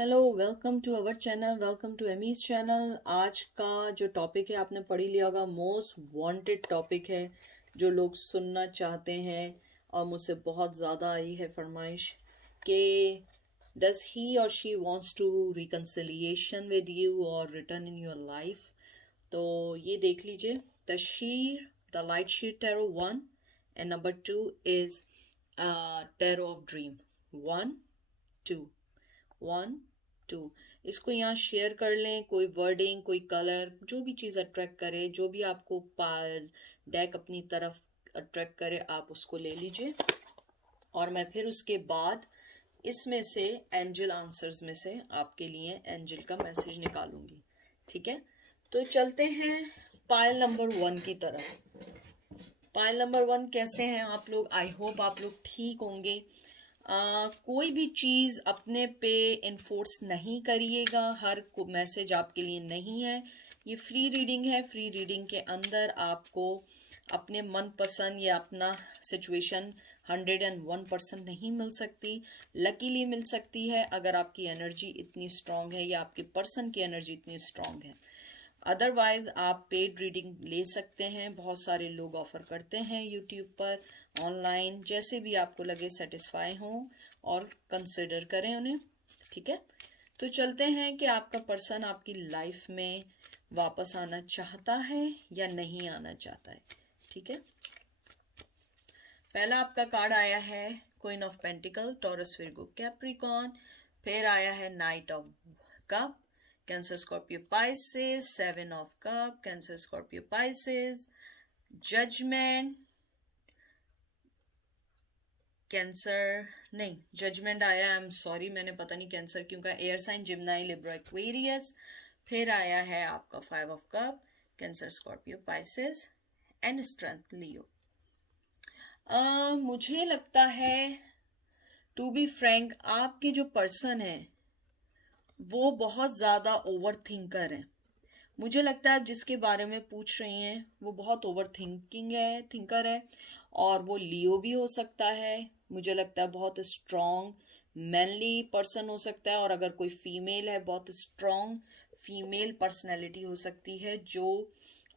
Hello, welcome to our channel, welcome to Amy's channel. आज का जो टॉपिक है आपने पढ़ ही लिया होगा, मोस्ट वांटेड टॉपिक है जो लोग सुनना चाहते हैं और मुझसे बहुत ज़्यादा आई है फरमाइश कि डज ही और she wants to reconciliation with you और रिटर्न इन योर लाइफ। तो ये देख लीजिए, तशहीर the light sheet tarot 1 and number 2 is tarot of dream 1 2 1 2। इसको यहाँ शेयर कर लें, कोई वर्डिंग, कोई कलर, जो भी चीज़ अट्रैक्ट करे, जो भी आपको डेक अपनी तरफ अट्रैक्ट करे, आप उसको ले लीजिए। और मैं फिर उसके बाद इसमें से एंजल आंसर्स में से आपके लिए एंजल का मैसेज निकालूंगी। ठीक है, तो चलते हैं पायल नंबर 1 की तरफ। पायल नंबर 1 कैसे हैं आप लोग? आई होप आप लोग ठीक होंगे। कोई भी चीज़ अपने पे इन्फोर्स नहीं करिएगा, हर मैसेज आपके लिए नहीं है। ये फ्री रीडिंग है, फ्री रीडिंग के अंदर आपको अपने मनपसंद या अपना सिचुएशन 101% नहीं मिल सकती, लकीली मिल सकती है अगर आपकी एनर्जी इतनी स्ट्रांग है या आपके पर्सन की एनर्जी इतनी स्ट्रांग है। अदरवाइज आप पेड रीडिंग ले सकते हैं, बहुत सारे लोग ऑफर करते हैं यूट्यूब पर, ऑनलाइन, जैसे भी आपको लगे सेटिस्फाई हों और कंसिडर करें उन्हें। ठीक है, तो चलते हैं कि आपका पर्सन आपकी लाइफ में वापस आना चाहता है या नहीं आना चाहता है। ठीक है, पहला आपका कार्ड आया है queen of pentacle, Taurus, Virgo, Capricorn. फिर आया है knight of cup, Cancer, Scorpio, Pisces. 7 of cup, Cancer, Scorpio, Pisces. Judgement, Cancer नहीं, जजमेंट आया, आई एम सॉरी, मैंने पता नहीं कैंसर क्यों कहा। Air sign, Gemini, Libra, Aquarius. फिर आया है आपका 5 of cup, Cancer, Scorpio, Pisces and strength, Leo. मुझे लगता है, टू बी फ्रैंक, आपके जो पर्सन है वो बहुत ज़्यादा ओवर थिंकर है। मुझे लगता है जिसके बारे में पूछ रही हैं वो बहुत ओवर थिंकर है, और वो लियो भी हो सकता है। मुझे लगता है बहुत स्ट्रॉन्ग मैनली पर्सन हो सकता है, और अगर कोई फीमेल है, बहुत स्ट्रॉन्ग फीमेल पर्सनैलिटी हो सकती है जो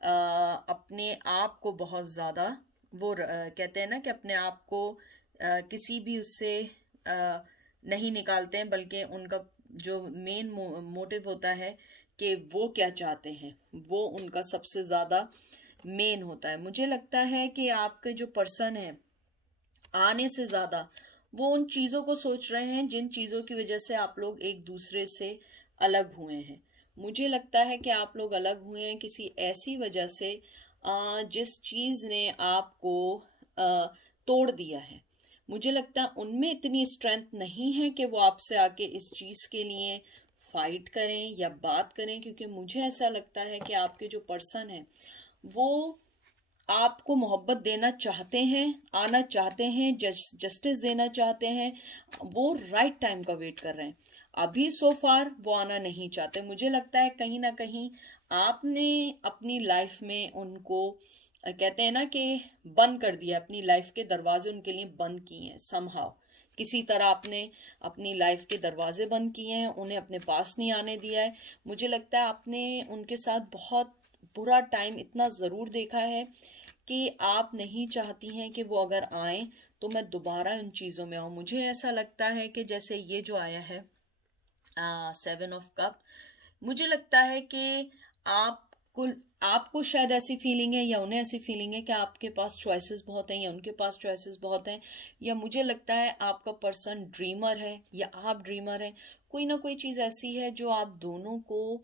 अपने आप को बहुत ज़्यादा, वो कहते हैं ना कि अपने आप को किसी भी उससे नहीं निकालते हैं, बल्कि उनका जो मेन मोटिव होता है कि वो क्या चाहते हैं, वो उनका सबसे ज़्यादा मेन होता है। मुझे लगता है कि आपके जो पर्सन है, आने से ज़्यादा वो उन चीज़ों को सोच रहे हैं जिन चीज़ों की वजह से आप लोग एक दूसरे से अलग हुए हैं। मुझे लगता है कि आप लोग अलग हुए हैं किसी ऐसी वजह से जिस चीज़ ने आपको तोड़ दिया है। मुझे लगता है उनमें इतनी स्ट्रेंथ नहीं है कि वो आपसे आके इस चीज़ के लिए फाइट करें या बात करें, क्योंकि मुझे ऐसा लगता है कि आपके जो पर्सन है वो आपको मोहब्बत देना चाहते हैं, आना चाहते हैं, जस्टिस देना चाहते हैं, वो राइट टाइम का वेट कर रहे हैं। अभी सो फार वो आना नहीं चाहते। मुझे लगता है कहीं ना कहीं आपने अपनी लाइफ में उनको कहते हैं ना कि बंद कर दिया, अपनी लाइफ के दरवाजे उनके लिए बंद किए हैं समहाउ। किसी तरह आपने अपनी लाइफ के दरवाजे बंद किए हैं, उन्हें अपने पास नहीं आने दिया है। मुझे लगता है आपने उनके साथ बहुत बुरा टाइम इतना ज़रूर देखा है कि आप नहीं चाहती हैं कि वो अगर आए तो मैं दोबारा इन चीज़ों में आऊँ। मुझे ऐसा लगता है कि जैसे ये जो आया है 7 ऑफ कप, मुझे लगता है कि आपको आपको शायद ऐसी फीलिंग है या उन्हें ऐसी फीलिंग है कि आपके पास चॉइसेस बहुत हैं या उनके पास चॉइसेस बहुत हैं, या मुझे लगता है आपका पर्सन ड्रीमर है या आप ड्रीमर हैं। कोई ना कोई चीज़ ऐसी है जो आप दोनों को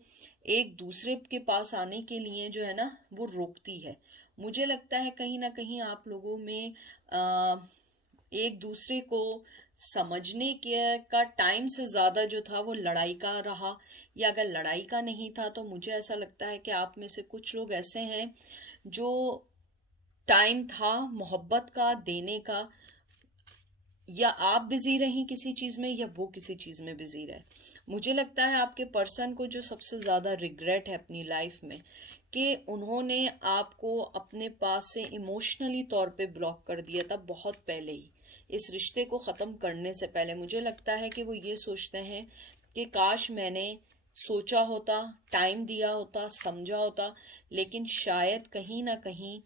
एक दूसरे के पास आने के लिए जो है ना वो रोकती है। मुझे लगता है कहीं ना कहीं आप लोगों में एक दूसरे को समझने के का टाइम से ज़्यादा जो था वो लड़ाई का रहा, या अगर लड़ाई का नहीं था तो मुझे ऐसा लगता है कि आप में से कुछ लोग ऐसे हैं जो टाइम था मोहब्बत का देने का, या आप बिजी रहीं किसी चीज में या वो किसी चीज में बिजी रहे। मुझे लगता है आपके पर्सन को जो सबसे ज्यादा रिग्रेट है अपनी लाइफ में कि उन्होंने आपको अपने पास से इमोशनली तौर पे ब्लॉक कर दिया था बहुत पहले ही, इस रिश्ते को ख़त्म करने से पहले। मुझे लगता है कि वो ये सोचते हैं कि काश मैंने सोचा होता, टाइम दिया होता, समझा होता, लेकिन शायद कहीं ना कहीं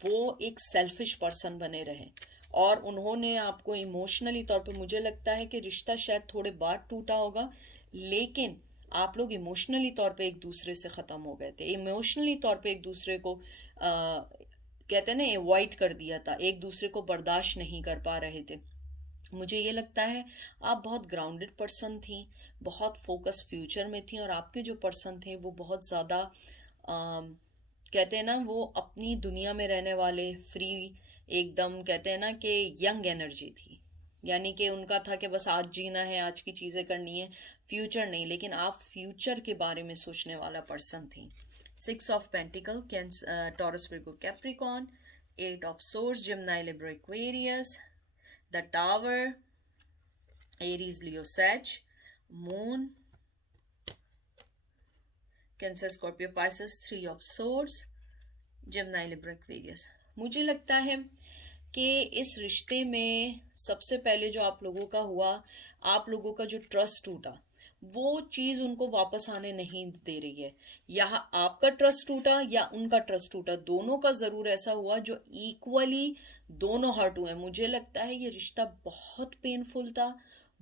वो एक सेल्फिश पर्सन बने रहे और उन्होंने आपको इमोशनली तौर पे, मुझे लगता है कि रिश्ता शायद थोड़े बाद टूटा होगा, लेकिन आप लोग इमोशनली तौर पे एक दूसरे से ख़त्म हो गए थे, इमोशनली तौर पे एक दूसरे को कहते हैं ना अवॉइड कर दिया था, एक दूसरे को बर्दाश्त नहीं कर पा रहे थे। मुझे ये लगता है आप बहुत ग्राउंडेड पर्सन थी, बहुत फोकस फ्यूचर में थी, और आपके जो पर्सन थे वो बहुत ज़्यादा कहते हैं ना, वो अपनी दुनिया में रहने वाले, फ्री, एकदम कहते हैं ना कि यंग एनर्जी थी। यानी कि उनका था कि बस आज जीना है, आज की चीज़ें करनी है, फ्यूचर नहीं। लेकिन आप फ्यूचर के बारे में सोचने वाला पर्सन थी। 6 of pentacle, Taurus, Virgo, Capricorn, 8 of swords, Gemini, Libra, Aquarius, the tower, Aries, Leo, Sag, moon, Cancer, Scorpio, Pisces, 3 of swords, Gemini, Libra, Aquarius. मुझे लगता है कि इस रिश्ते में सबसे पहले जो आप लोगों का हुआ, आप लोगों का जो ट्रस्ट टूटा, वो चीज़ उनको वापस आने नहीं दे रही है। या आपका ट्रस्ट टूटा या उनका ट्रस्ट टूटा, दोनों का ज़रूर ऐसा हुआ जो इक्वली दोनों हर्ट हुए। मुझे लगता है ये रिश्ता बहुत पेनफुल था,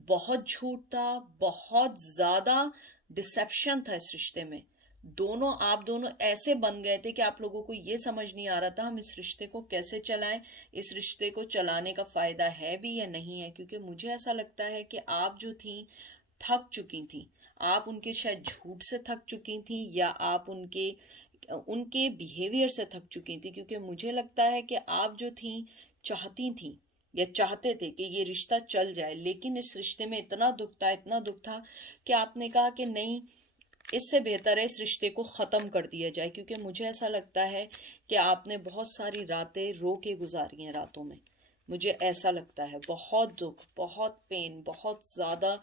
बहुत झूठ था, बहुत ज़्यादा डिसेप्शन था इस रिश्ते में। आप दोनों ऐसे बन गए थे कि आप लोगों को ये समझ नहीं आ रहा था हम इस रिश्ते को कैसे चलाएं, इस रिश्ते को चलाने का फायदा है भी या नहीं है। क्योंकि मुझे ऐसा लगता है कि आप जो थी थक चुकी थी, आप उनके शायद झूठ से थक चुकी थी, या आप उनके उनके बिहेवियर से थक चुकी थी। क्योंकि मुझे लगता है कि आप जो थी चाहती थी या चाहते थे कि ये रिश्ता चल जाए, लेकिन इस रिश्ते में इतना दुख था, इतना दुख था कि आपने कहा कि नहीं, इससे बेहतर है इस रिश्ते को ख़त्म कर दिया जाए। क्योंकि मुझे ऐसा लगता है कि आपने बहुत सारी रातें रो के गुजारी हैं रातों में। मुझे ऐसा लगता है बहुत दुख, बहुत पेन, बहुत ज़्यादा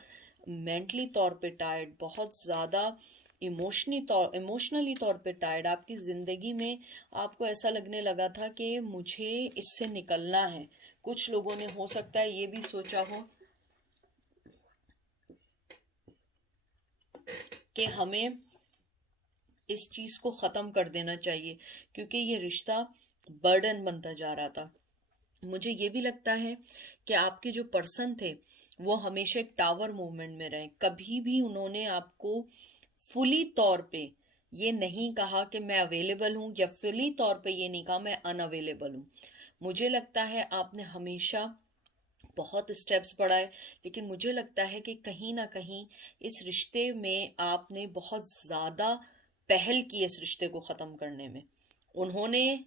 मेंटली तौर पे टायर्ड, बहुत ज़्यादा इमोशनली तौर पे टायर्ड। आपकी ज़िंदगी में आपको ऐसा लगने लगा था कि मुझे इससे निकलना है। कुछ लोगों ने हो सकता है ये भी सोचा हो कि हमें इस चीज़ को ख़त्म कर देना चाहिए, क्योंकि ये रिश्ता बर्डन बनता जा रहा था। मुझे ये भी लगता है कि आपके जो पर्सन थे वो हमेशा एक टावर मूवमेंट में रहे। कभी भी उन्होंने आपको फुली तौर पे ये नहीं कहा कि मैं अवेलेबल हूँ, या फुली तौर पे ये नहीं कहा मैं अनअवेलेबल हूँ। मुझे लगता है आपने हमेशा बहुत स्टेप्स बढ़ाए, लेकिन मुझे लगता है कि कहीं ना कहीं इस रिश्ते में आपने बहुत ज़्यादा पहल की इस रिश्ते को ख़त्म करने में। उन्होंने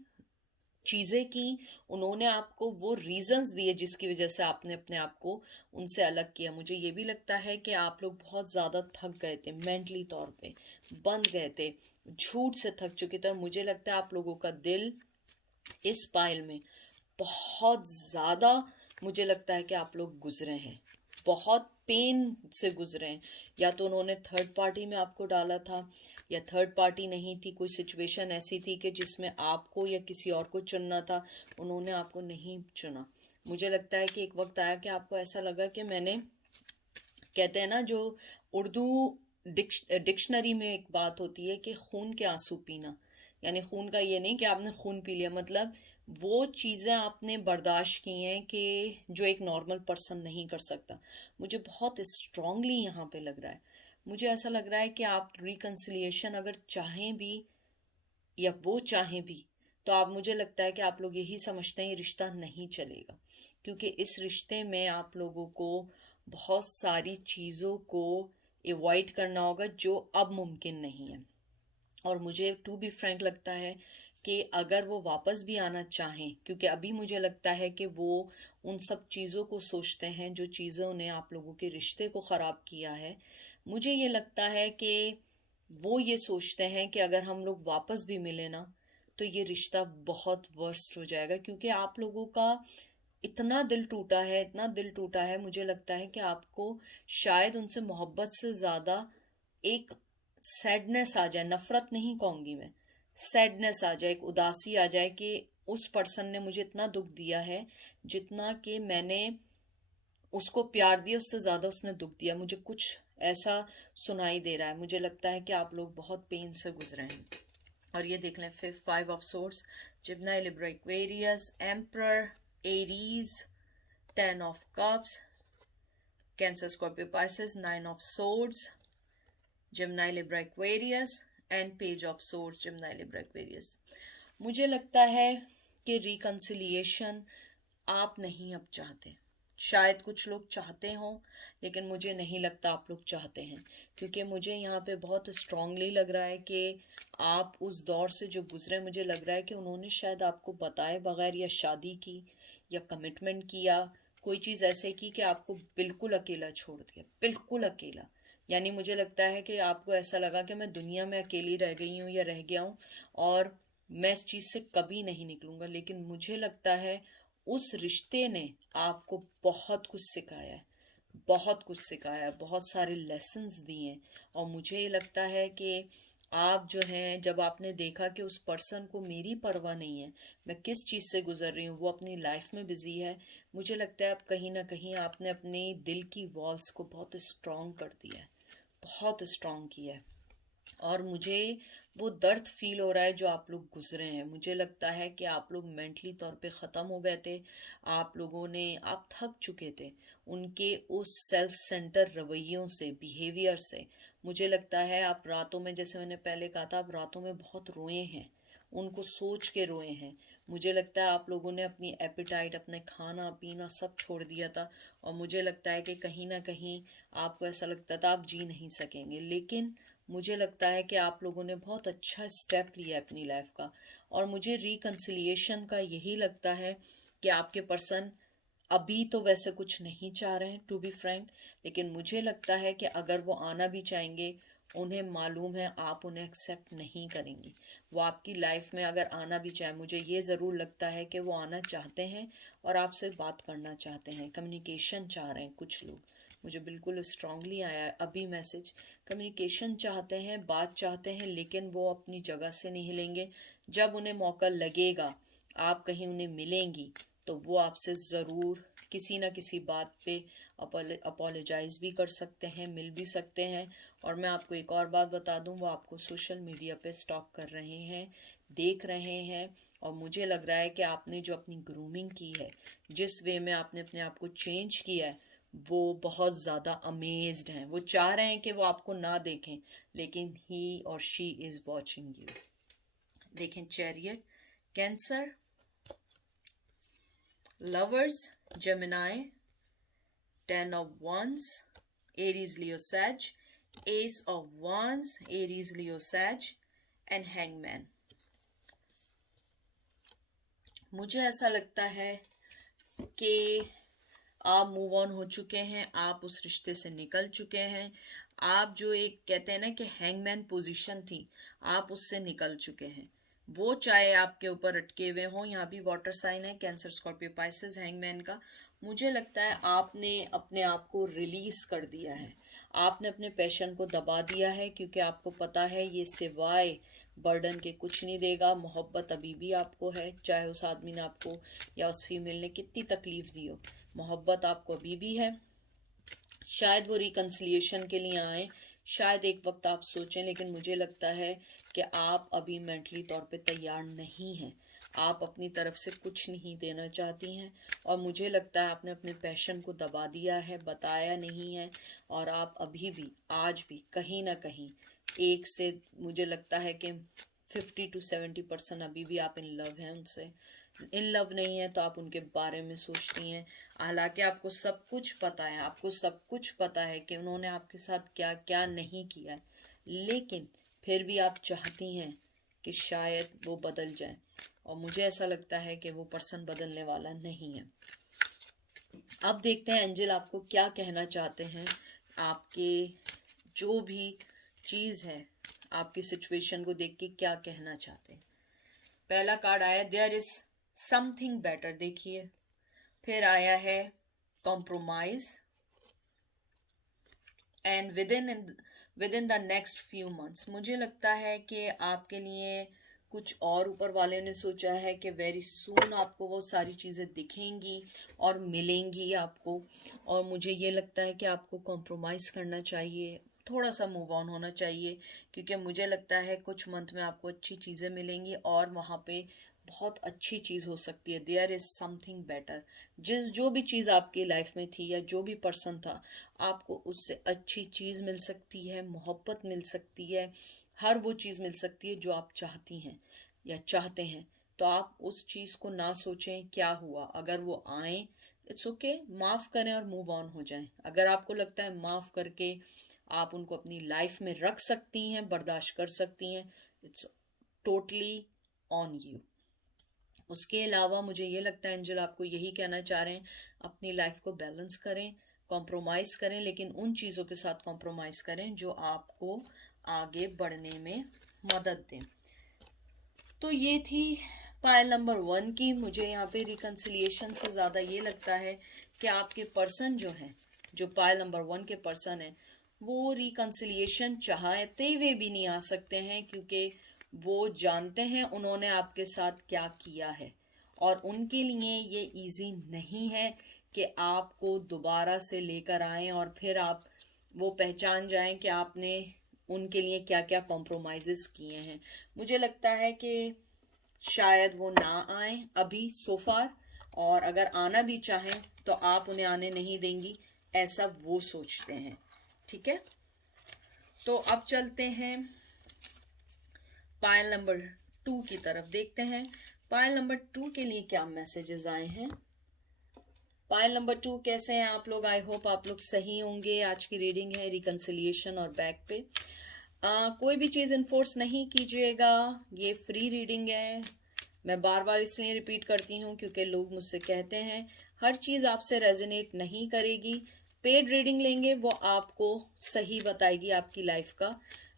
चीज़ें की, उन्होंने आपको वो रीजंस दिए जिसकी वजह से आपने अपने आप को उनसे अलग किया। मुझे ये भी लगता है कि आप लोग बहुत ज़्यादा थक गए थे, मेंटली तौर पे बंध गए थे, झूठ से थक चुके थे। मुझे लगता है आप लोगों का दिल इस पायल में बहुत ज़्यादा, मुझे लगता है कि आप लोग गुजरे हैं, बहुत पेन से गुजरे हैं। या तो उन्होंने थर्ड पार्टी में आपको डाला था, या थर्ड पार्टी नहीं थी, कोई सिचुएशन ऐसी थी कि जिसमें आपको या किसी और को चुनना था, उन्होंने आपको नहीं चुना। मुझे लगता है कि एक वक्त आया कि आपको ऐसा लगा कि मैंने, कहते हैं ना, जो उर्दू डिक्शनरी में एक बात होती है कि खून के आंसू पीना, यानी खून का ये नहीं कि आपने खून पी लिया, मतलब वो चीज़ें आपने बर्दाश्त की हैं कि जो एक नॉर्मल पर्सन नहीं कर सकता। मुझे बहुत स्ट्रांगली यहाँ पे लग रहा है, मुझे ऐसा लग रहा है कि आप रिकन्सिलिएशन अगर चाहें भी या वो चाहें भी, तो आप, मुझे लगता है कि आप लोग यही समझते हैं ये रिश्ता नहीं चलेगा। क्योंकि इस रिश्ते में आप लोगों को बहुत सारी चीज़ों को अवॉइड करना होगा जो अब मुमकिन नहीं है। और मुझे टू बी फ्रैंक लगता है कि अगर वो वापस भी आना चाहें, क्योंकि अभी मुझे लगता है कि वो उन सब चीज़ों को सोचते हैं जो चीज़ों ने आप लोगों के रिश्ते को ख़राब किया है। मुझे ये लगता है कि वो ये सोचते हैं कि अगर हम लोग वापस भी मिले ना, तो ये रिश्ता बहुत वर्स्ट हो जाएगा। क्योंकि आप लोगों का इतना दिल टूटा है, इतना दिल टूटा है, मुझे लगता है कि आपको शायद उनसे मोहब्बत से ज़्यादा एक सैडनेस आ जाए, नफरत नहीं कहूँगी मैं, सैडनेस आ जाए, एक उदासी आ जाए कि उस पर्सन ने मुझे इतना दुख दिया है जितना कि मैंने उसको प्यार दिया उससे ज़्यादा उसने दुख दिया। मुझे कुछ ऐसा सुनाई दे रहा है। मुझे लगता है कि आप लोग बहुत पेन से गुजरे हैं। और ये देख लें, 5 of swords, Gemini, Libra, Aquarius, emperor, Aries, 10 of cups, Cancer, Scorpio, Pisces, 9 of swords, Gemini, Libra, Aquarius and page of swords, Gemini, Libra, Aquarius. मुझे लगता है कि रिकंसिलिएशन आप नहीं अब चाहते। शायद कुछ लोग चाहते हों, लेकिन मुझे नहीं लगता आप लोग चाहते हैं, क्योंकि मुझे यहाँ पे बहुत स्ट्रांगली लग रहा है कि आप उस दौर से जो गुजरे, मुझे लग रहा है कि उन्होंने शायद आपको बताए बगैर या शादी की या कमिटमेंट किया, कोई चीज़ ऐसे की कि आपको बिल्कुल अकेला छोड़ दिया, बिल्कुल अकेला। यानी मुझे लगता है कि आपको ऐसा लगा कि मैं दुनिया में अकेली रह गई हूँ या रह गया हूँ और मैं इस चीज़ से कभी नहीं निकलूँगा। लेकिन मुझे लगता है उस रिश्ते ने आपको बहुत कुछ सिखाया है, बहुत कुछ सिखाया है, बहुत सारे लेसन्स दिए हैं। और मुझे ये लगता है कि आप जो हैं, जब आपने देखा कि उस पर्सन को मेरी परवाह नहीं है, मैं किस चीज़ से गुजर रही हूँ, वो अपनी लाइफ में बिजी है, मुझे लगता है आप कहीं ना कहीं आपने अपने दिल की वॉल्स को बहुत स्ट्रॉन्ग कर दिया है, बहुत स्ट्रॉन्ग किया है। और मुझे वो दर्द फील हो रहा है जो आप लोग गुजरे हैं। मुझे लगता है कि आप लोग मेंटली तौर पे ख़त्म हो गए थे, आप थक चुके थे उनके उस सेल्फ सेंटर रवैयों से, बिहेवियर से। मुझे लगता है आप रातों में, जैसे मैंने पहले कहा था, आप रातों में बहुत रोए हैं, उनको सोच के रोए हैं। मुझे लगता है आप लोगों ने अपनी एपिटाइट, अपने खाना पीना सब छोड़ दिया था। और मुझे लगता है कि कहीं ना कहीं आपको ऐसा लगता था आप जी नहीं सकेंगे। लेकिन मुझे लगता है कि आप लोगों ने बहुत अच्छा स्टेप लिया है अपनी लाइफ का। और मुझे रिकंसिलिएशन का यही लगता है कि आपके पर्सन अभी तो वैसे कुछ नहीं चाह रहे हैं, टू बी फ्रैंक, लेकिन मुझे लगता है कि अगर वो आना भी चाहेंगे, उन्हें मालूम है आप उन्हें एक्सेप्ट नहीं करेंगी। वो आपकी लाइफ में अगर आना भी चाहे, मुझे ये ज़रूर लगता है कि वो आना चाहते हैं और आपसे बात करना चाहते हैं, कम्युनिकेशन चाह रहे हैं कुछ लोग। मुझे बिल्कुल स्ट्रांगली आया है अभी मैसेज, कम्युनिकेशन चाहते हैं, बात चाहते हैं, लेकिन वो अपनी जगह से नहीं हिलेंगे। जब उन्हें मौका लगेगा, आप कहीं उन्हें मिलेंगी, तो वो आपसे ज़रूर किसी ना किसी बात पे अपोलोजाइज भी कर सकते हैं, मिल भी सकते हैं। और मैं आपको एक और बात बता दूं, वो आपको सोशल मीडिया पे स्टॉक कर रहे हैं, देख रहे हैं। और मुझे लग रहा है कि आपने जो अपनी ग्रूमिंग की है, जिस वे में आपने अपने आप को चेंज किया है, वो बहुत ज़्यादा अमेज्ड हैं। वो चाह रहे हैं कि वो आपको ना देखें, लेकिन ही और शी इज़ वॉचिंग यू। देखें, chariot, cancer, lovers, Gemini, 10 of wands, Aries, Leo, Sag, Ace of wands, Aries, Leo, Sag and hangman। मुझे ऐसा लगता है कि आप मूव ऑन हो चुके हैं, आप उस रिश्ते से निकल चुके हैं। आप जो एक कहते हैं ना कि हैंगमैन पोजीशन थी, आप उससे निकल चुके हैं। वो चाहे आपके ऊपर अटके हुए हों, यहाँ भी वाटर साइन है, कैंसर, स्कॉर्पियो, पाइसेस, हैंगमैन का। मुझे लगता है आपने अपने आप को रिलीज कर दिया है, आपने अपने पैशन को दबा दिया है, क्योंकि आपको पता है ये सिवाय बर्डन के कुछ नहीं देगा। मोहब्बत अभी भी आपको है, चाहे उस आदमी ने आपको या उस फीमेल ने कितनी तकलीफ दी हो, मोहब्बत आपको अभी भी है। शायद वो रिकंसिलिएशन के लिए आए, शायद एक वक्त आप सोचें, लेकिन मुझे लगता है कि आप अभी मेंटली तौर पे तैयार नहीं हैं। आप अपनी तरफ से कुछ नहीं देना चाहती हैं, और मुझे लगता है आपने अपने पैशन को दबा दिया है, बताया नहीं है। और आप अभी भी, आज भी कहीं ना कहीं एक से, मुझे लगता है कि 50 to 70% अभी भी आप इन लव हैं उनसे। इन लव नहीं है तो आप उनके बारे में सोचती हैं, हालांकि आपको सब कुछ पता है, आपको सब कुछ पता है कि उन्होंने आपके साथ क्या क्या नहीं किया है, लेकिन फिर भी आप चाहती हैं कि शायद वो बदल जाए। और मुझे ऐसा लगता है कि वो पर्सन बदलने वाला नहीं है। अब देखते हैं एंजल आपको क्या कहना चाहते हैं, आपके जो भी चीज़ है, आपकी सिचुएशन को देख के क्या कहना चाहते हैं। पहला कार्ड आया देयर इज समथिंग बेटर, देखिए। फिर आया है compromise and with in the next few months. मुझे लगता है कि आपके लिए कुछ और ऊपर वाले ने सोचा है कि वेरी सून आपको वो सारी चीज़ें दिखेंगी और मिलेंगी आपको। और मुझे ये लगता है कि आपको कॉम्प्रोमाइज़ करना चाहिए, थोड़ा सा मूव ऑन होना चाहिए, क्योंकि मुझे लगता है कुछ मंथ में आपको अच्छी चीज़ें मिलेंगी और वहाँ पे बहुत अच्छी चीज़ हो सकती है। There is something better. जो भी चीज़ आपकी लाइफ में थी या जो भी पर्सन था, आपको उससे अच्छी चीज़ मिल सकती है, मोहब्बत मिल सकती है, हर वो चीज़ मिल सकती है जो आप चाहती हैं या चाहते हैं। तो आप उस चीज़ को ना सोचें क्या हुआ, अगर वो आए इट्स ओके, माफ़ करें और मूव ऑन हो जाएं। अगर आपको लगता है माफ़ करके आप उनको अपनी लाइफ में रख सकती हैं, बर्दाश्त कर सकती हैं, इट्स टोटली ऑन यू। उसके अलावा मुझे ये लगता है एंजल आपको यही कहना चाह रहे हैं, अपनी लाइफ को बैलेंस करें, कॉम्प्रोमाइज़ करें, लेकिन उन चीज़ों के साथ कॉम्प्रोमाइज़ करें जो आपको आगे बढ़ने में मदद दें। तो ये थी पायल नंबर 1 की। मुझे यहाँ पे रिकन्सिलिएशन से ज़्यादा ये लगता है कि आपके पर्सन जो हैं, जो पायल नंबर 1 के पर्सन हैं, वो रिकन्सिलिएशन चाहते हुए भी नहीं आ सकते हैं, क्योंकि वो जानते हैं उन्होंने आपके साथ क्या किया है और उनके लिए ये इजी नहीं है कि आपको दोबारा से लेकर आएं और फिर आप वो पहचान जाएं कि आपने उनके लिए क्या क्या कॉम्प्रोमाइज़ेस किए हैं। मुझे लगता है कि शायद वो ना आए अभी सो फार, और अगर आना भी चाहें तो आप उन्हें आने नहीं देंगी, ऐसा वो सोचते हैं। ठीक है, तो अब चलते हैं पायल नंबर 2 की तरफ, देखते हैं पायल नंबर 2 के लिए क्या मैसेजेस आए हैं। पायल नंबर 2 कैसे हैं आप लोग? आई होप आप लोग सही होंगे। आज की रीडिंग है रिकन्सिलिएशन और बैक पे। कोई भी चीज़ इन्फोर्स नहीं कीजिएगा, ये फ्री रीडिंग है। मैं बार बार इसलिए रिपीट करती हूँ क्योंकि लोग मुझसे कहते हैं हर चीज़ आपसे रेजोनेट नहीं करेगी। पेड रीडिंग लेंगे वो आपको सही बताएगी आपकी लाइफ का,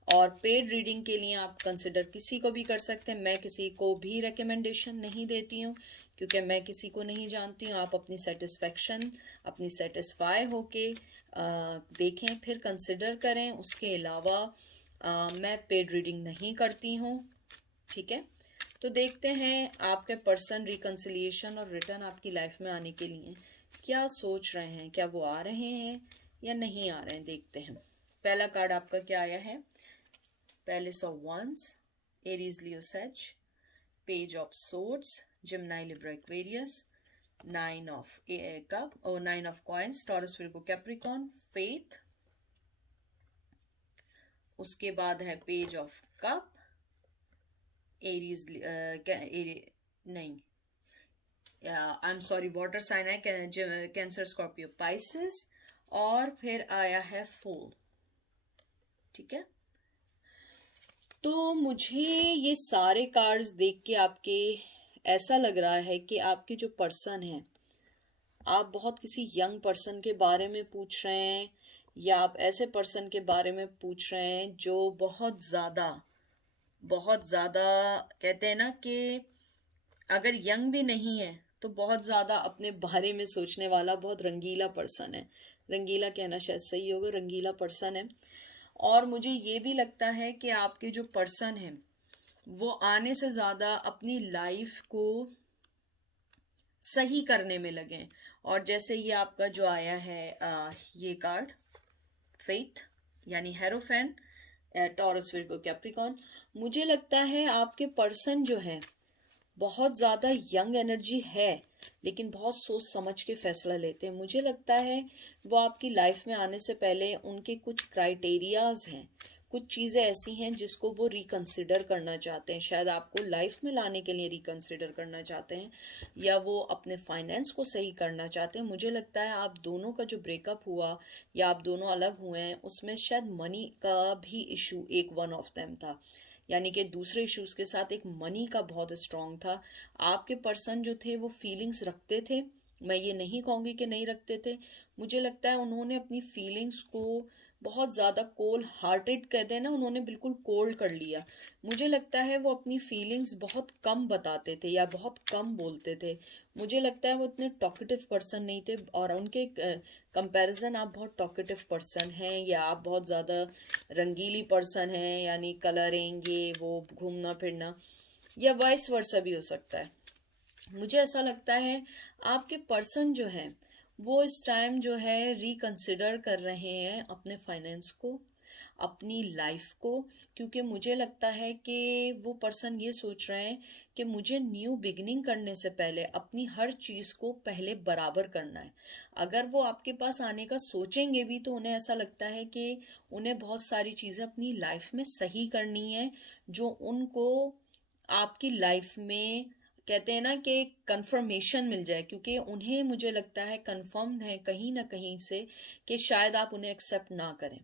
और पेड रीडिंग के लिए आप कंसिडर किसी को भी कर सकते हैं। मैं किसी को भी रिकमेंडेशन नहीं देती हूँ क्योंकि मैं किसी को नहीं जानती हूँ। आप अपनी सेटिस्फेक्शन, अपनी सेटिस्फाई होके देखें, फिर कंसिडर करें। उसके अलावा मैं पेड रीडिंग नहीं करती हूँ। ठीक है, तो देखते हैं आपके पर्सन रिकन्सिलिएशन और रिटर्न आपकी लाइफ में आने के लिए क्या सोच रहे हैं, क्या वो आ रहे हैं या नहीं आ रहे हैं। देखते हैं पहला कार्ड आपका क्या आया है। Palace of wands, Aries Leo Sag, page of swords, Gemini Libra Aquarius, nine of cup और nine of coins, Taurus Virgo Capricorn, faith. उसके बाद है पेज ऑफ कप, एरीज नहीं, I am sorry, water sign है, Cancer, Scorpio, Pisces, और फिर आया है फूल। ठीक है, तो मुझे ये सारे कार्ड्स देख के आपके ऐसा लग रहा है कि आपके जो पर्सन है, आप बहुत किसी यंग पर्सन के बारे में पूछ रहे हैं, या आप ऐसे पर्सन के बारे में पूछ रहे हैं जो बहुत ज़्यादा कहते हैं ना कि अगर यंग भी नहीं है तो बहुत ज़्यादा अपने बारे में सोचने वाला बहुत रंगीला पर्सन है। रंगीला कहना शायद सही होगा, रंगीला पर्सन है। और मुझे ये भी लगता है कि आपके जो पर्सन है वो आने से ज़्यादा अपनी लाइफ को सही करने में लगे। और जैसे ये आपका जो आया है ये कार्ड फेथ यानी हेरोफेन, टॉरस विर्गो कैप्रिकॉर्न, मुझे लगता है आपके पर्सन जो है बहुत ज़्यादा यंग एनर्जी है, लेकिन बहुत सोच समझ के फैसला लेते हैं। मुझे लगता है वो आपकी लाइफ में आने से पहले उनके कुछ क्राइटेरियाज हैं, कुछ चीज़ें ऐसी हैं जिसको वो रिकंसिडर करना चाहते हैं। शायद आपको लाइफ में लाने के लिए रिकंसिडर करना चाहते हैं, या वो अपने फाइनेंस को सही करना चाहते हैं। मुझे लगता है आप दोनों का जो ब्रेकअप हुआ या आप दोनों अलग हुए हैं, उसमें शायद मनी का भी इशू एक वन ऑफ देम था, यानी कि दूसरे इश्यूज के साथ एक मनी का बहुत स्ट्रांग था। आपके पर्सन जो थे वो फीलिंग्स रखते थे, मैं ये नहीं कहूँगी कि नहीं रखते थे। मुझे लगता है उन्होंने अपनी फीलिंग्स को बहुत ज़्यादा कोल्ड हार्टेड कहते हैं ना, उन्होंने बिल्कुल कोल्ड कर लिया। मुझे लगता है वो अपनी फीलिंग्स बहुत कम बताते थे या बहुत कम बोलते थे। मुझे लगता है वो इतने टॉकेटिव पर्सन नहीं थे, और उनके कंपैरिजन आप बहुत टॉकेटिव पर्सन हैं या आप बहुत ज़्यादा रंगीली पर्सन हैं, यानी कलरिंग ये वो घूमना फिरना। या वाइस वर्सा भी हो सकता है। मुझे ऐसा लगता है आपके पर्सन जो है वो इस टाइम जो है रिकंसिडर कर रहे हैं अपने फाइनेंस को, अपनी लाइफ को, क्योंकि मुझे लगता है कि वो पर्सन ये सोच रहे हैं कि मुझे न्यू बिगिनिंग करने से पहले अपनी हर चीज़ को पहले बराबर करना है। अगर वो आपके पास आने का सोचेंगे भी तो उन्हें ऐसा लगता है कि उन्हें बहुत सारी चीज़ें अपनी लाइफ में सही करनी है, जो उनको आपकी लाइफ में कहते हैं ना कि कंफर्मेशन मिल जाए, क्योंकि उन्हें मुझे लगता है कंफर्म है कहीं ना कहीं से कि शायद आप उन्हें एक्सेप्ट ना करें।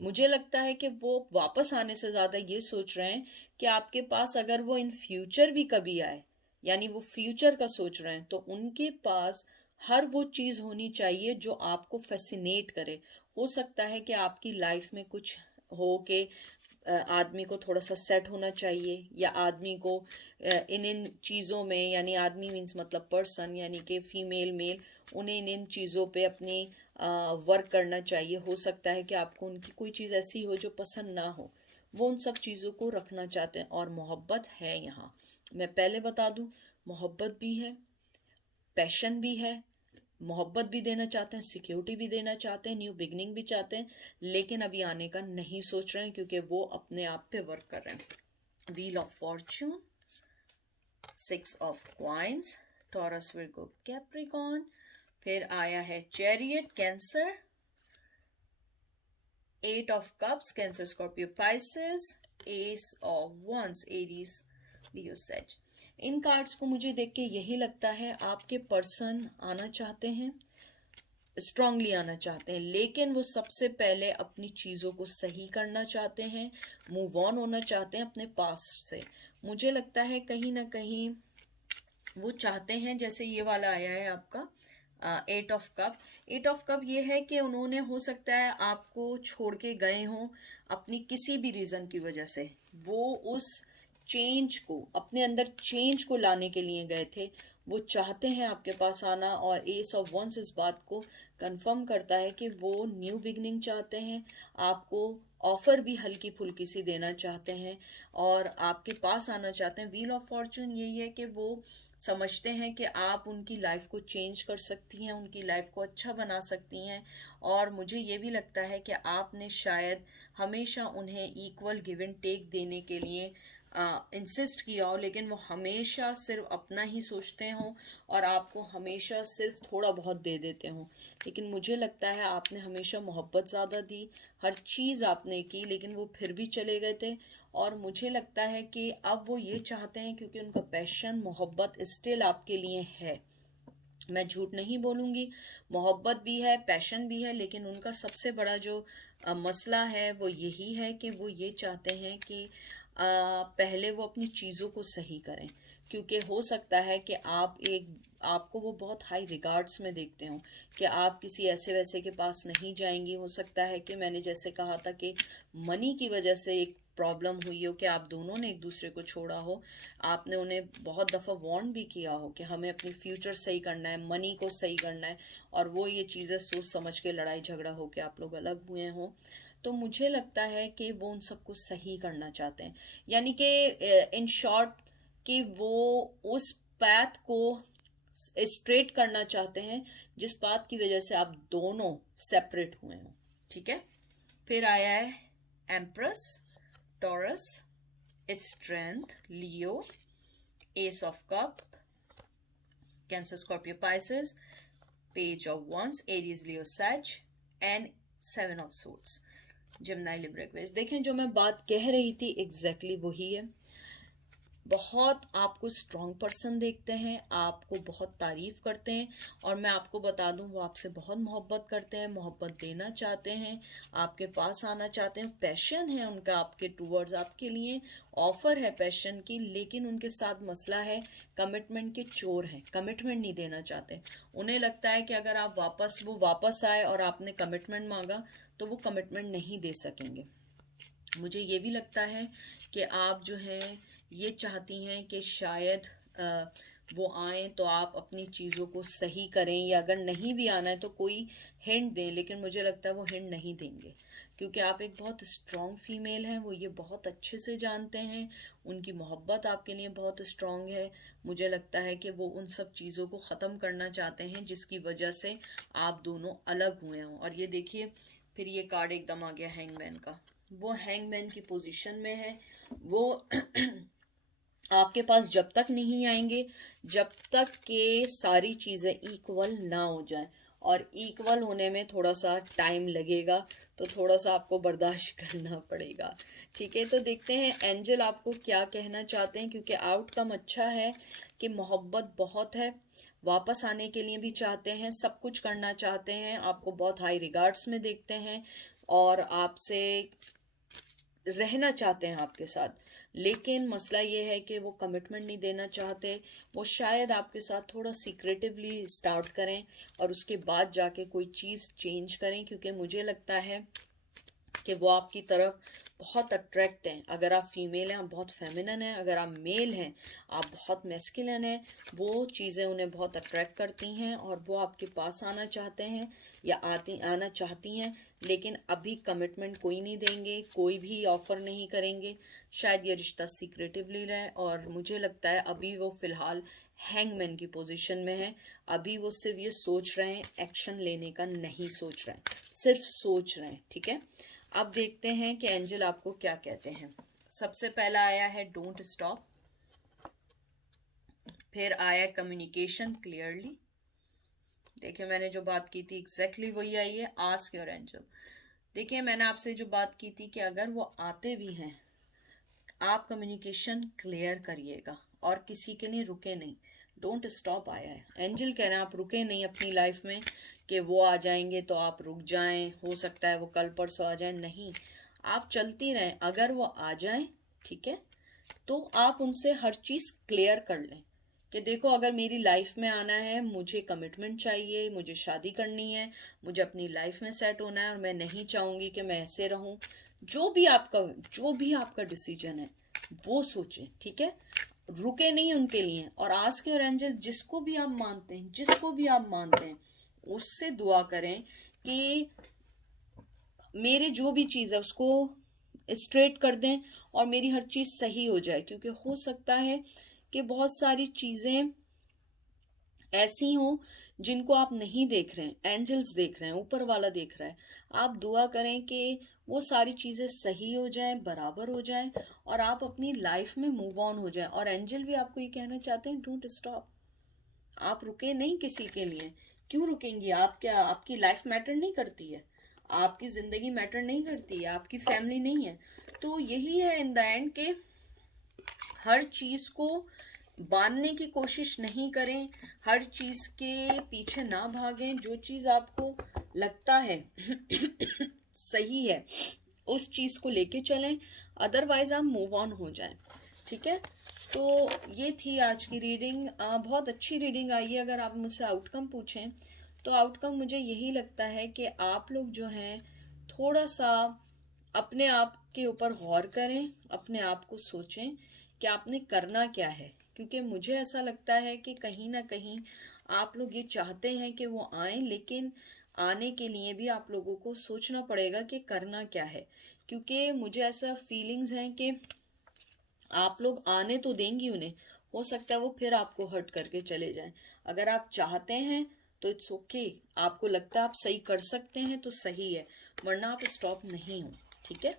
मुझे लगता है कि वो वापस आने से ज़्यादा ये सोच रहे हैं कि आपके पास अगर वो इन फ्यूचर भी कभी आए, यानी वो फ्यूचर का सोच रहे हैं, तो उनके पास हर वो चीज़ होनी चाहिए जो आपको फैसिनेट करे। हो सकता है कि आपकी लाइफ में कुछ हो के आदमी को थोड़ा सा सेट होना चाहिए, या आदमी को इन इन चीज़ों में, यानी आदमी मीन्स मतलब पर्सन, यानी कि फीमेल मेल, उन्हें इन इन चीज़ों पे अपनी वर्क करना चाहिए। हो सकता है कि आपको उनकी कोई चीज़ ऐसी हो जो पसंद ना हो, वो उन सब चीज़ों को रखना चाहते हैं। और मोहब्बत है यहाँ, मैं पहले बता दूं, मोहब्बत भी है, पैशन भी है, मोहब्बत भी देना चाहते हैं, सिक्योरिटी भी देना चाहते हैं, न्यू बिगनिंग भी चाहते हैं, लेकिन अभी आने का नहीं सोच रहे हैं क्योंकि वो अपने आप पे वर्क कर रहे हैं। Wheel of fortune, 6 of coins, Taurus Virgo Capricorn, फिर आया है chariot Cancer, 8 of cups Cancer Scorpio Pisces, ace of wands Aries Leo सेज। इन कार्ड्स को मुझे देख के यही लगता है आपके पर्सन आना चाहते हैं, स्ट्रांगली आना चाहते हैं, लेकिन वो सबसे पहले अपनी चीज़ों को सही करना चाहते हैं, मूव ऑन होना चाहते हैं अपने पास्ट से। मुझे लगता है कहीं ना कहीं वो चाहते हैं, जैसे ये वाला आया है आपका 8 ऑफ कप। 8 ऑफ कप ये है कि उन्होंने हो सकता है आपको छोड़ के गए हों अपनी किसी भी रीज़न की वजह से, वो उस चेंज को, अपने अंदर चेंज को लाने के लिए गए थे, वो चाहते हैं आपके पास आना। और एस ऑफ वंस इस बात को कंफर्म करता है कि वो न्यू बिगनिंग चाहते हैं, आपको ऑफर भी हल्की फुल्की सी देना चाहते हैं और आपके पास आना चाहते हैं। व्हील ऑफ फॉर्चून यही है कि वो समझते हैं कि आप उनकी लाइफ को चेंज कर सकती हैं, उनकी लाइफ को अच्छा बना सकती हैं। और मुझे ये भी लगता है कि आपने शायद हमेशा उन्हें इक्वल गिव एंड टेक देने के लिए इंसिस्ट किया हो, लेकिन वो हमेशा सिर्फ अपना ही सोचते हों और आपको हमेशा सिर्फ थोड़ा बहुत दे देते हों। लेकिन मुझे लगता है आपने हमेशा मोहब्बत ज़्यादा दी, हर चीज़ आपने की, लेकिन वो फिर भी चले गए थे। और मुझे लगता है कि अब वो ये चाहते हैं, क्योंकि उनका पैशन, मोहब्बत स्टिल आपके लिए है, मैं झूठ नहीं बोलूँगी, मोहब्बत भी है, पैशन भी है, लेकिन उनका सबसे बड़ा जो मसला है वो यही है कि वो ये चाहते हैं कि पहले वो अपनी चीज़ों को सही करें। क्योंकि हो सकता है कि आपको वो बहुत हाई रिगार्ड्स में देखते हो, कि आप किसी ऐसे वैसे के पास नहीं जाएंगी। हो सकता है कि मैंने जैसे कहा था कि मनी की वजह से एक प्रॉब्लम हुई हो, कि आप दोनों ने एक दूसरे को छोड़ा हो, आपने उन्हें बहुत दफ़ा वार्न भी किया हो कि हमें अपनी फ्यूचर सही करना है, मनी को सही करना है, और वो ये चीज़ें सोच समझ के लड़ाई झगड़ा हो के आप लोग अलग हुए हों। तो मुझे लगता है कि वो उन सबको सही करना चाहते हैं, यानी कि इन शॉर्ट कि वो उस पैथ को स्ट्रेट करना चाहते हैं जिस बात की वजह से आप दोनों सेपरेट हुए हो। ठीक है, फिर आया है empress, Taurus, strength, Leo, ace of cup, Cancer Scorpio Pisces, page of wands, Aries, Leo, Sag, and 7 of swords, Gemini, Libra, Aquarius. देखें, जो मैं बात कह रही थी एग्जैक्टली वही है। बहुत आपको स्ट्रॉन्ग पर्सन देखते हैं, आपको बहुत तारीफ करते हैं, और मैं आपको बता दूं वो आपसे बहुत मोहब्बत करते हैं, मोहब्बत देना चाहते हैं, आपके पास आना चाहते हैं, पैशन है उनका आपके टूवर्ड्स, आपके लिए ऑफर है पैशन की। लेकिन उनके साथ मसला है, कमिटमेंट के चोर हैं, कमिटमेंट नहीं देना चाहते। उन्हें लगता है कि अगर आप वो वापस आए और आपने कमिटमेंट मांगा तो वो कमिटमेंट नहीं दे सकेंगे। मुझे ये भी लगता है कि आप जो है ये चाहती हैं कि शायद वो आए तो आप अपनी चीज़ों को सही करें, या अगर नहीं भी आना है तो कोई हिंट दें, लेकिन मुझे लगता है वो हिंट नहीं देंगे, क्योंकि आप एक बहुत स्ट्रॉन्ग फीमेल हैं, वो ये बहुत अच्छे से जानते हैं, उनकी मोहब्बत आपके लिए बहुत स्ट्रॉन्ग है। मुझे लगता है कि वो उन सब चीज़ों को ख़त्म करना चाहते हैं जिसकी वजह से आप दोनों अलग हुए हों। और ये देखिए, फिर ये कार्ड एकदम आ गया हैंगमैन का। वो हैंगमैन की पोजीशन में है, वो आपके पास जब तक नहीं आएंगे जब तक कि सारी चीज़ें इक्वल ना हो जाए, और इक्वल होने में थोड़ा सा टाइम लगेगा, तो थोड़ा सा आपको बर्दाश्त करना पड़ेगा। ठीक है, तो देखते हैं एंजल आपको क्या कहना चाहते हैं, क्योंकि आउटकम अच्छा है कि मोहब्बत बहुत है, वापस आने के लिए भी चाहते हैं, सब कुछ करना चाहते हैं, आपको बहुत हाई रिगार्ड्स में देखते हैं और आपसे रहना चाहते हैं आपके साथ। लेकिन मसला ये है कि वो कमिटमेंट नहीं देना चाहते, वो शायद आपके साथ थोड़ा सीक्रेटिवली स्टार्ट करें और उसके बाद जाके कोई चीज़ चेंज करें, क्योंकि मुझे लगता है कि वो आपकी तरफ बहुत अट्रैक्ट हैं। अगर आप फीमेल हैं आप बहुत फेमिनिन हैं, अगर आप मेल हैं आप बहुत मैस्कुलिन हैं। वो चीज़ें उन्हें बहुत अट्रैक्ट करती हैं और वो आपके पास आना चाहते हैं या आना चाहती हैं, लेकिन अभी कमिटमेंट कोई नहीं देंगे, कोई भी ऑफ़र नहीं करेंगे। शायद ये रिश्ता सीक्रेटिवली रहे, और मुझे लगता है अभी वो फ़िलहाल हैंगमैन की पोजीशन में है। अभी वो सिर्फ ये सोच रहे हैं, एक्शन लेने का नहीं सोच रहे हैं, सिर्फ सोच रहे हैं। ठीक है, अब देखते हैं कि एंजल आपको क्या कहते हैं। सबसे पहला आया है डोंट स्टॉप, फिर आया कम्युनिकेशन क्लियरली। देखिए, मैंने जो बात की थी एग्जैक्टली वही आई है, आस्क योर एंजल। देखिए, मैंने आपसे जो बात की थी कि अगर वो आते भी हैं आप कम्युनिकेशन क्लियर करिएगा और किसी के लिए रुके नहीं। डोंट स्टॉप आया है, एंजल कह रहे हैं आप रुके नहीं अपनी लाइफ में कि वो आ जाएंगे तो आप रुक जाएं, हो सकता है वो कल परसों आ जाएं, नहीं, आप चलती रहें। अगर वो आ जाएं, ठीक है, तो आप उनसे हर चीज़ क्लियर कर लें कि देखो, अगर मेरी लाइफ में आना है, मुझे कमिटमेंट चाहिए, मुझे शादी करनी है, मुझे अपनी लाइफ में सेट होना है और मैं नहीं चाहूँगी कि मैं ऐसे रहूँ। जो भी आपका डिसीजन है वो सोचें, ठीक है, रुके नहीं उनके लिए। और आस्क योर एंजल, जिसको भी आप मानते हैं, जिसको भी आप मानते हैं, उससे दुआ करें कि मेरे जो भी चीज़ है उसको स्ट्रेट कर दें और मेरी हर चीज़ सही हो जाए, क्योंकि हो सकता है कि बहुत सारी चीज़ें ऐसी हों जिनको आप नहीं देख रहे हैं, एंजल्स देख रहे हैं, ऊपर वाला देख रहा है। आप दुआ करें कि वो सारी चीज़ें सही हो जाएं, बराबर हो जाएं और आप अपनी लाइफ में मूव ऑन हो जाएं। और एंजल भी आपको ये कहना चाहते हैं, डोंट स्टॉप, आप रुके नहीं किसी के लिए। क्यों रुकेंगी आप? क्या आपकी लाइफ मैटर नहीं करती है? आपकी ज़िंदगी मैटर नहीं करती है? आपकी फैमिली नहीं है? तो यही है इन द एंड के हर चीज़ को बांधने की कोशिश नहीं करें, हर चीज़ के पीछे ना भागें। जो चीज़ आपको लगता है सही है उस चीज़ को लेके चलें, अदरवाइज आप मूव ऑन हो जाएं। ठीक है, तो ये थी आज की रीडिंग। बहुत अच्छी रीडिंग आई है। अगर आप मुझसे आउटकम पूछें तो आउटकम मुझे यही लगता है कि आप लोग जो हैं थोड़ा सा अपने आप के ऊपर गौर करें, अपने आप को सोचें कि आपने करना क्या है, क्योंकि मुझे ऐसा लगता है कि कहीं ना कहीं आप लोग ये चाहते हैं कि वो आए, लेकिन आने के लिए भी आप लोगों को सोचना पड़ेगा कि करना क्या है, क्योंकि मुझे ऐसा फीलिंग्स हैं कि आप लोग आने तो देंगी उन्हें, हो सकता है वो फिर आपको हर्ट करके चले जाएं। अगर आप चाहते हैं तो इट्स ओके, आपको लगता है आप सही कर सकते हैं तो सही है, वरना आप स्टॉप नहीं हो। ठीक है,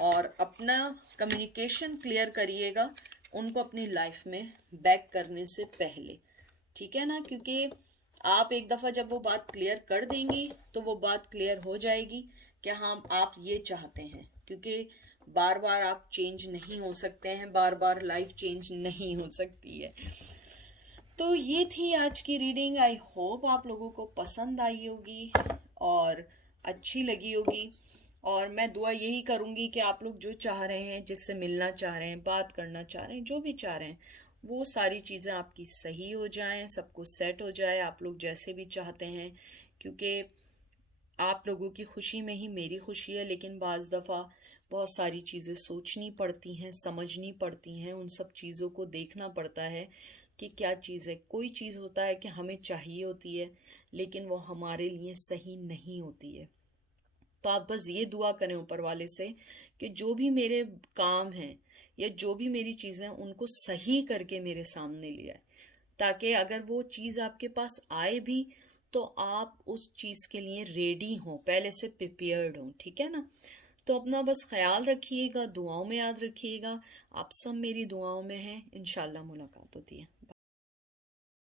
और अपना कम्युनिकेशन क्लियर करिएगा उनको अपनी लाइफ में बैक करने से पहले। ठीक है ना, क्योंकि आप एक दफ़ा जब वो बात क्लियर कर देंगी तो वो बात क्लियर हो जाएगी कि हाँ आप ये चाहते हैं, क्योंकि बार बार आप चेंज नहीं हो सकते हैं, बार बार लाइफ चेंज नहीं हो सकती है। तो ये थी आज की रीडिंग। आई होप आप लोगों को पसंद आई होगी और अच्छी लगी होगी, और मैं दुआ यही करूँगी कि आप लोग जो चाह रहे हैं, जिससे मिलना चाह रहे हैं, बात करना चाह रहे हैं, जो भी चाह रहे हैं, वो सारी चीज़ें आपकी सही हो जाएं, सब कुछ सेट हो जाए, आप लोग जैसे भी चाहते हैं। क्योंकि आप लोगों की खुशी में ही मेरी खुशी है, लेकिन बाज़ दफ़ा बहुत सारी चीज़ें सोचनी पड़ती हैं, समझनी पड़ती हैं, उन सब चीज़ों को देखना पड़ता है। कि क्या चीज़ है। कोई चीज़ होता है कि हमें चाहिए होती है लेकिन वो हमारे लिए सही नहीं होती है। तो आप बस ये दुआ करें ऊपर वाले से कि जो भी मेरे काम हैं या जो भी मेरी चीज़ें उनको सही करके मेरे सामने ले आए, ताकि अगर वो चीज़ आपके पास आए भी तो आप उस चीज़ के लिए रेडी हों, पहले से प्रिपेयर्ड हों। ठीक है ना। तो अपना बस ख्याल रखिएगा, दुआओं में याद रखिएगा। आप सब मेरी दुआओं में हैं। इंशाल्लाह मुलाकात होती है।